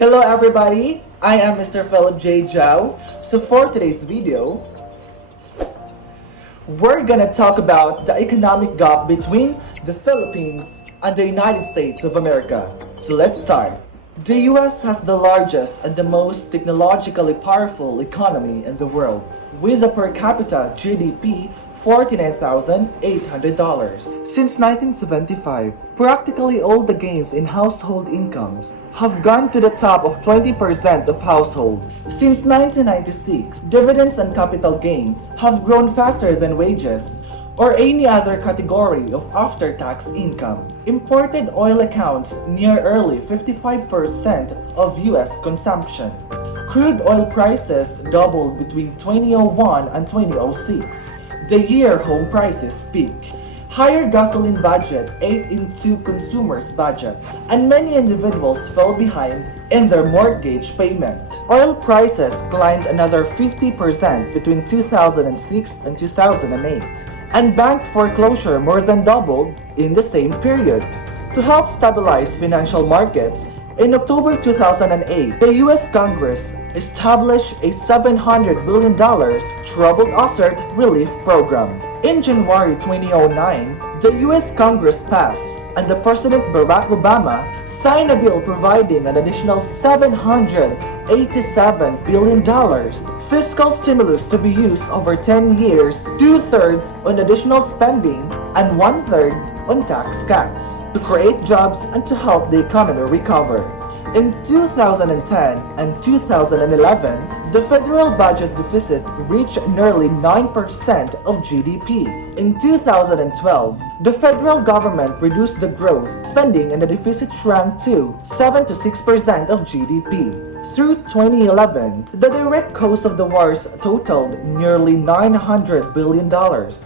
Hello everybody, I am Mr. Philip J. Zhao. So for today's video, we're gonna talk about the economic gap between the Philippines and the United States of America. So let's start. The US has the largest and the most technologically powerful economy in the world, with a per capita GDP $49,800. Since 1975, practically all the gains in household incomes have gone to the top of 20% of households. Since 1996, dividends and capital gains have grown faster than wages or any other category of after-tax income. Imported oil accounts near early 55% of US consumption. Crude oil prices doubled between 2001 and 2006, the year home prices peak. Higher gasoline budget ate into consumers' budgets, and many individuals fell behind in their mortgage payment. Oil prices climbed another 50% between 2006 and 2008, and bank foreclosure more than doubled in the same period. To help stabilize financial markets, in October 2008, the US Congress established a $700 billion Troubled Asset Relief Program. In January 2009, the US Congress passed, and the President Barack Obama signed a bill providing an additional $787 billion fiscal stimulus to be used over 10 years, two-thirds on additional spending and one-third on tax cuts, to create jobs and to help the economy recover. In 2010 and 2011, the federal budget deficit reached nearly 9% of GDP. In 2012, the federal government reduced the growth spending and the deficit shrank to 7 to 6% of GDP. Through 2011, the direct cost of the wars totaled nearly $900 billion,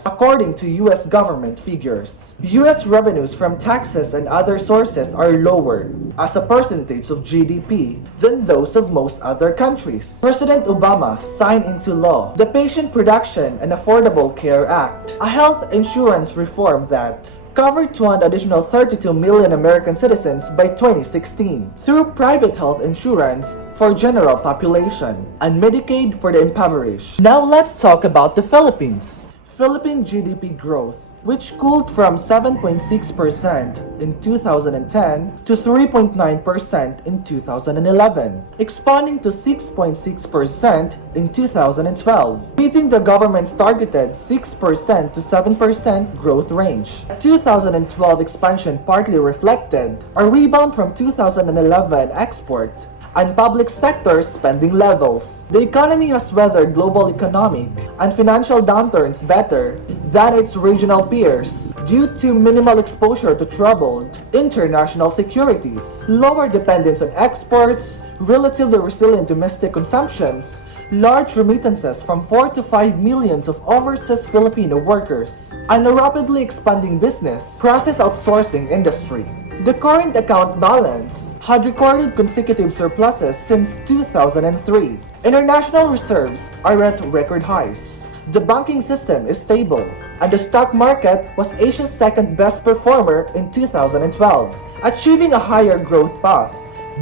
according to US government figures. US revenues from taxes and other sources are lower, as a percentage of GDP, than those of most other countries. President Obama signed into law the Patient Protection and Affordable Care Act, a health insurance reform that covered to an additional 32 million American citizens by 2016 through private health insurance for general population and Medicaid for the impoverished. Now let's talk about the Philippines. Philippine GDP growth, which cooled from 7.6% in 2010 to 3.9% in 2011, expanding to 6.6% in 2012, meeting the government's targeted 6% to 7% growth range. The 2012 expansion partly reflected a rebound from 2011 export and public sector spending levels. The economy has weathered global economic and financial downturns better than its regional peers due to minimal exposure to troubled international securities, lower dependence on exports, relatively resilient domestic consumptions, large remittances from 4 to 5 millions of overseas Filipino workers, and a rapidly expanding business process outsourcing industry. The current account balance had recorded consecutive surpluses since 2003. International reserves are at record highs. The banking system is stable, and the stock market was Asia's second best performer in 2012, achieving a higher growth path.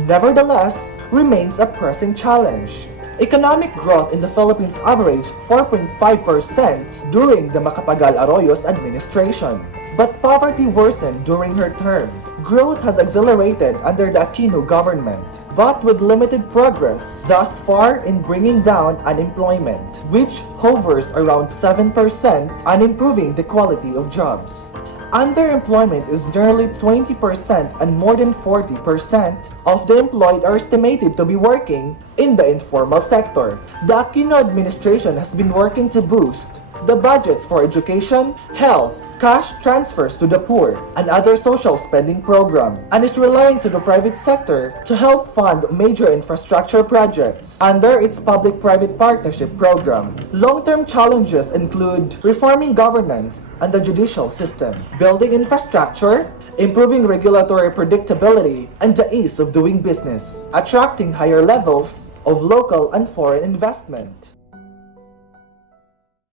Nevertheless, remains a pressing challenge. Economic growth in the Philippines averaged 4.5% during the Macapagal Arroyo's administration, but poverty worsened during her term. Growth has accelerated under the Aquino government, but with limited progress thus far in bringing down unemployment, which hovers around 7%, and improving the quality of jobs. Underemployment is nearly 20%, and more than 40% of the employed are estimated to be working in the informal sector. The Aquino administration has been working to boost the budgets for education, health, cash transfers to the poor, and other social spending program, and is relying to the private sector to help fund major infrastructure projects under its public-private partnership program. Long-term challenges include reforming governance and the judicial system, building infrastructure, improving regulatory predictability, and the ease of doing business, attracting higher levels of local and foreign investment.